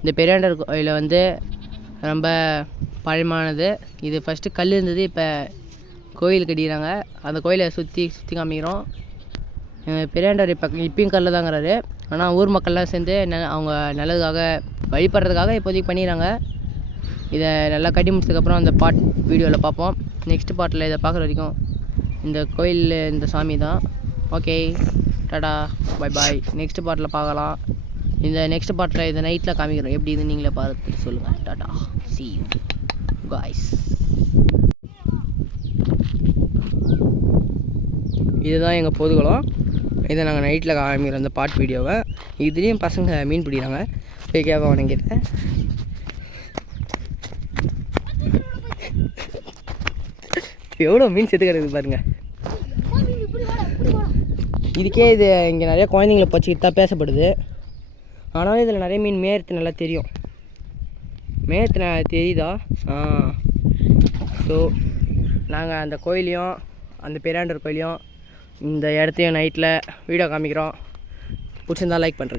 இந்த பெரியாண்டவர் கோயில் வந்து ரொம்ப பழமையானது. இது ஃபஸ்ட்டு கல் இருந்தது, இப்போ கோயில் கட்டிக்கிறாங்க. அந்த கோயிலை சுற்றி காமிக்கிறோம். பெரியாண்டவர் இப்பயும் கல்லில் தாங்கிறாரு. ஆனால் ஊர் மக்கள்லாம் சேர்ந்து அவங்க நல்லதுக்காக வழிபடுறதுக்காக இப்போதைக்கு பண்ணிடுறாங்க. இதை நல்லா கட்டி முடிச்சதுக்கப்புறம் அந்த வீடியோவில் பார்ப்போம். நெக்ஸ்ட் பார்ட்டில் இதை பார்க்குற வரைக்கும் இந்த கோயில் இந்த சாமி தான். Okay, Tata, bye bye. Next பார்ட்டில் பார்க்கலாம். இந்த நெக்ஸ்ட் பார்ட்டில் இதை நைட்டில் காமிக்கிறோம். எப்படி இது நீங்களே பார்த்துட்டு சொல்லுங்கள். Tata, see you guys. இதுதான் எங்கள் பொதுகுளம். இதை நாங்கள் நைட்டில் காமிக்கிறோம் இந்த வீடியோவை. இதுலேயும் பசங்க மீன் பிடிக்கிறாங்க. போய் கேட்க வணங்கிட்டேன். எவ்வளோ மீன் செத்து கிடக்குது பாருங்கள். இதுக்கே இது இங்கே நிறைய குழந்தைங்களை பச்சிக்கிட்டு தான் பேசப்படுது. ஆனாலும் இதில் நிறைய மீன் மேயறது நல்லா தெரியும். மேயறது தெரியுதா? ஸோ நாங்கள் அந்த கோயிலையும் அந்த பெரியாண்டவர் கோயிலையும் இந்த இடத்தையும் நைட்டில் வீடியோ காமிக்கிறோம். பிடிச்சிருந்தா லைக் பண்ணுறேன்.